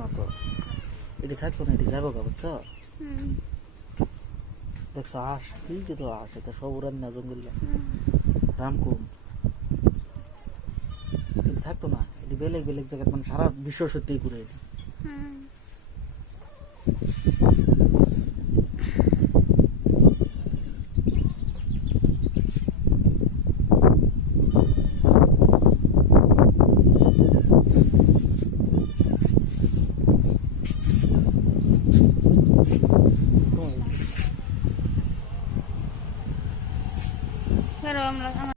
না তো, এটি থাকতো না, এটি যাবো গা, বুঝছো? দেখছো আস, এই যে তো আস, এটা সব উড়ান না জঙ্গল রামকুম, এটি থাকতো না, এটি বেলেগ বেলেগ জায়গায় মানে সারা বিশ্ব সত্যিই ঘুরে এটি। আমরা